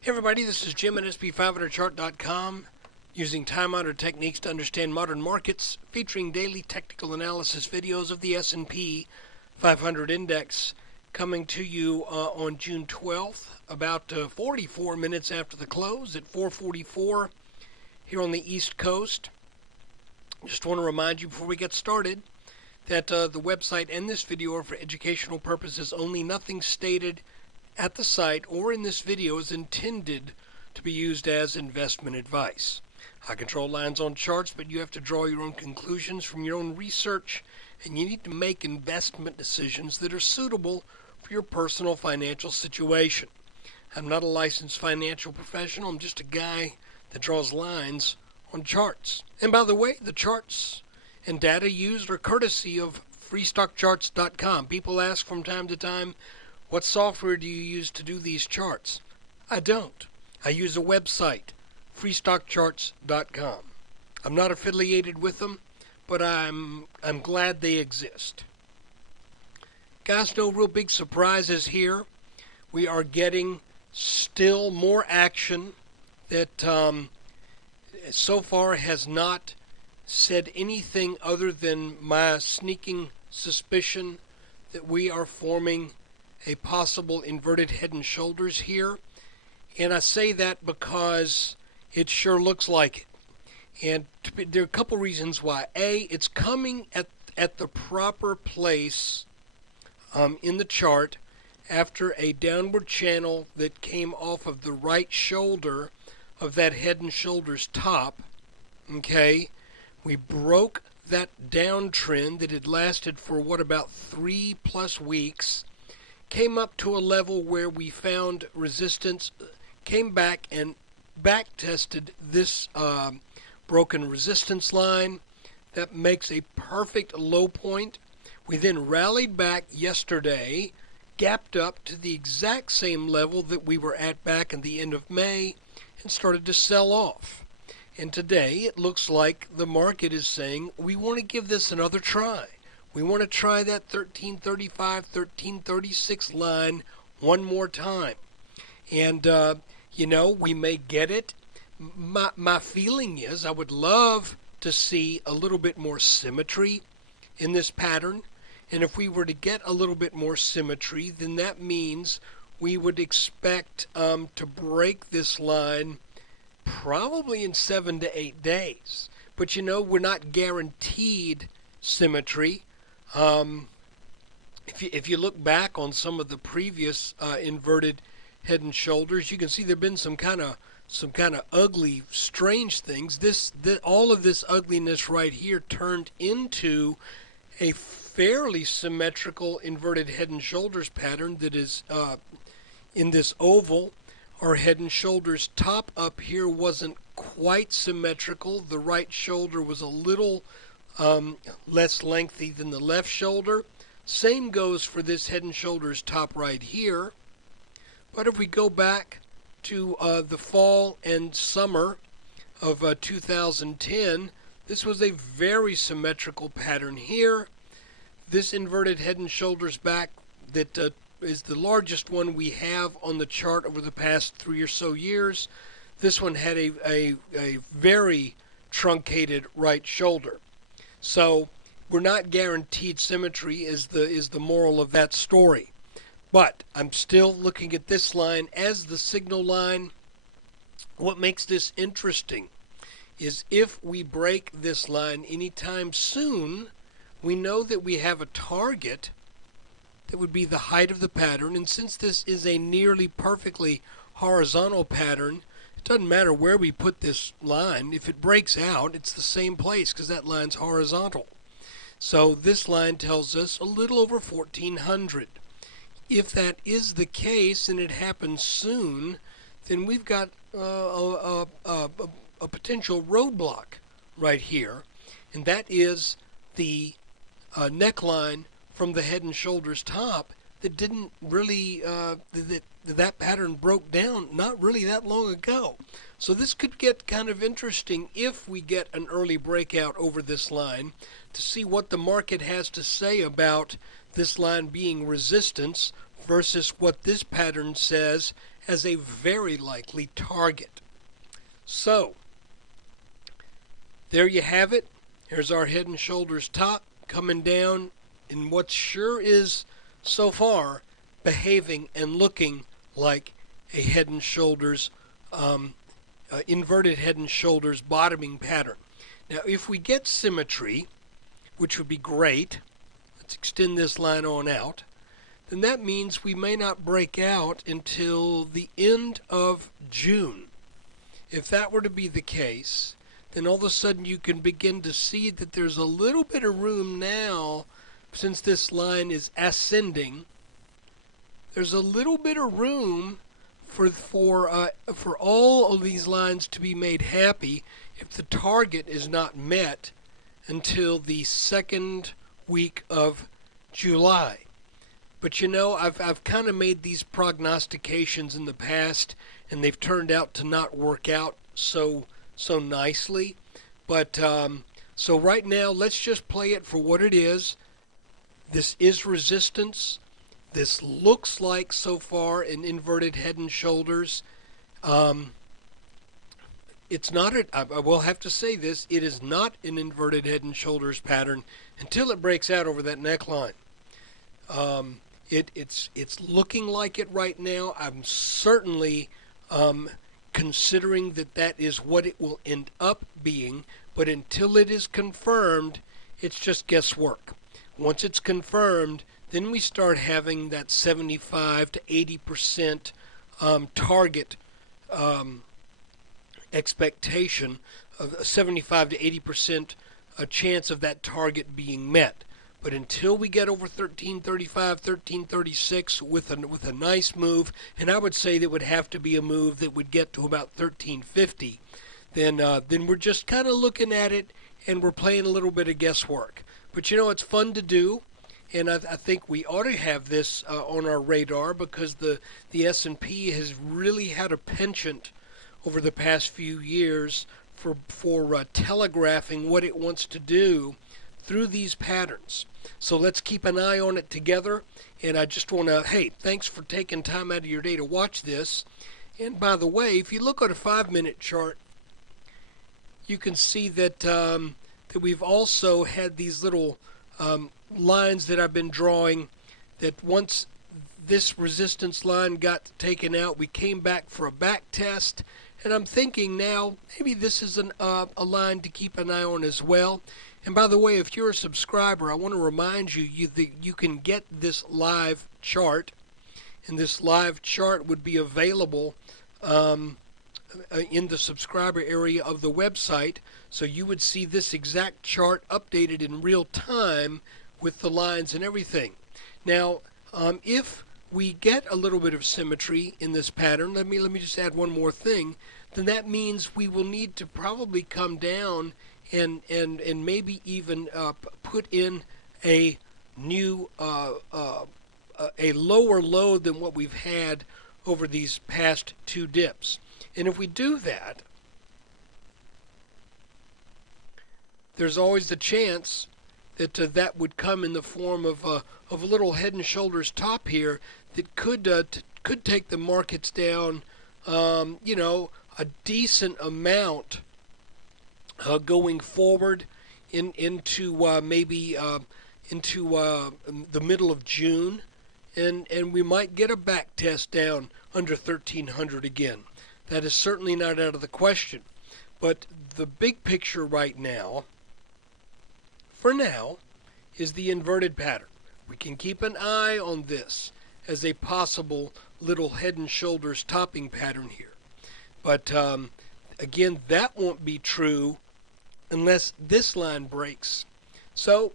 Hey everybody, this is Jim at SP500chart.com, using time-honored techniques to understand modern markets, featuring daily technical analysis videos of the S&P 500 index, coming to you on June 12th, about 44 minutes after the close at 4:44 here on the East Coast. Just want to remind you before we get started that the website and this video are for educational purposes only. Nothing stated at the site or in this video is intended to be used as investment advice. I control lines on charts, but you have to draw your own conclusions from your own research, and you need to make investment decisions that are suitable for your personal financial situation. I'm not a licensed financial professional. I'm just a guy that draws lines on charts. And by the way, the charts and data used are courtesy of freestockcharts.com. People ask from time to time, what software do you use to do these charts? I don't. I use a website, freestockcharts.com. I'm not affiliated with them, but I'm glad they exist. Guys, no real big surprises here. We are getting still more action that so far has not said anything other than my sneaking suspicion that we are forming a possible inverted head and shoulders here. And I say that because it sure looks like it. And there are a couple reasons why. A, it's coming at the proper place in the chart after a downward channel that came off of the right shoulder of that head and shoulders top. Okay, we broke that downtrend that had lasted for about 3+ weeks. Came up to a level where we found resistance, came back and back tested this broken resistance line. That makes a perfect low point. We then rallied back yesterday, gapped up to the exact same level that we were at back in the end of May, and started to sell off. And today it looks like the market is saying we want to give this another try. We want to try that 1335, 1336 line one more time. And, we may get it. My feeling is I would love to see a little bit more symmetry in this pattern. And if we were to get a little bit more symmetry, then that means we would expect to break this line probably in 7 to 8 days. But, we're not guaranteed symmetry. If you look back on some of the previous inverted head and shoulders, you can see there've been some kind of ugly, strange things. All of this ugliness right here turned into a fairly symmetrical inverted head and shoulders pattern that is in this oval. Our head and shoulders top up here wasn't quite symmetrical. The right shoulder was a little less lengthy than the left shoulder. Same goes for this head and shoulders top right here. But if we go back to the fall and summer of 2010, this was a very symmetrical pattern here. This inverted head and shoulders back that is the largest one we have on the chart over the past 3 or so years. This one had a very truncated right shoulder. So we're not guaranteed symmetry is the moral of that story. But I'm still looking at this line as the signal line. What makes this interesting is if we break this line anytime soon, we know that we have a target that would be the height of the pattern. And since this is a nearly perfectly horizontal pattern, it doesn't matter where we put this line. If it breaks out, it's the same place because that line's horizontal. So this line tells us a little over 1400. If that is the case and it happens soon, then we've got a potential roadblock right here, and that is the neckline from the head and shoulders top that didn't really that pattern broke down not really that long ago. So this could get kind of interesting if we get an early breakout over this line to see what the market has to say about this line being resistance versus what this pattern says as a very likely target. So, there you have it. Here's our head and shoulders top coming down in what sure is, so far, behaving and looking like a head and shoulders, inverted head and shoulders bottoming pattern. Now, if we get symmetry, which would be great, let's extend this line on out, then that means we may not break out until the end of June. If that were to be the case, then all of a sudden you can begin to see that there's a little bit of room now, since this line is ascending. There's a little bit of room for all of these lines to be made happy if the target is not met until the second week of July. But you know, I've kind of made these prognostications in the past, and they've turned out to not work out so nicely. But so right now, let's just play it for what it is. This is resistance. This looks like, so far, an inverted head and shoulders. It's not, I will have to say this, it is not an inverted head and shoulders pattern until it breaks out over that neckline. It's looking like it right now. I'm certainly considering that is what it will end up being, but until it is confirmed, it's just guesswork. Once it's confirmed, then we start having that 75 to 80% target expectation of a 75 to 80% chance of that target being met. But until we get over 1335, 1336 with a nice move, and I would say that would have to be a move that would get to about 1350, then we're just kind of looking at it and we're playing a little bit of guesswork. But you know, it's fun to do, and I think we ought to have this on our radar, because the S&P has really had a penchant over the past few years for telegraphing what it wants to do through these patterns. So let's keep an eye on it together. And I just want to, hey, thanks for taking time out of your day to watch this. And by the way, if you look at a 5-minute chart, you can see that that we've also had these little lines that I've been drawing, that once this resistance line got taken out, we came back for a back test. And I'm thinking now, maybe this is a line to keep an eye on as well. And by the way, if you're a subscriber, I want to remind you that you can get this live chart. And this live chart would be available in the subscriber area of the website. So you would see this exact chart updated in real time with the lines and everything. Now, if we get a little bit of symmetry in this pattern, let me just add one more thing, then that means we will need to probably come down and maybe even put in a new a lower low than what we've had over these past two dips. And if we do that, there's always the chance that that would come in the form of a little head and shoulders top here that could take the markets down, you know, a decent amount going forward into maybe into the middle of June, and we might get a back test down under 1300 again. That is certainly not out of the question. But the big picture right now, for now, is the inverted pattern. We can keep an eye on this as a possible little head and shoulders topping pattern here. But again, that won't be true unless this line breaks. So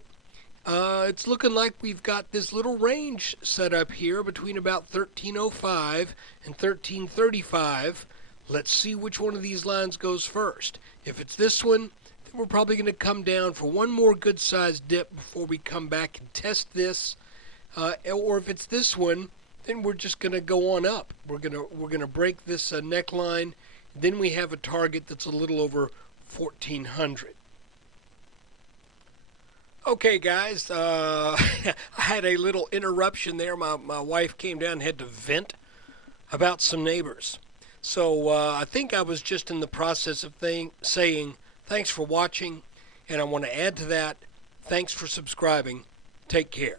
it's looking like we've got this little range set up here between about 1305 and 1335. Let's see which one of these lines goes first. If it's this one, then we're probably going to come down for one more good-sized dip before we come back and test this. Or if it's this one, then we're just going to go on up. We're going to break this neckline. Then we have a target that's a little over 1400. Okay, guys, I had a little interruption there. My wife came down and had to vent. about some neighbors. So I think I was just in the process of saying thanks for watching, and I want to add to that, thanks for subscribing. Take care.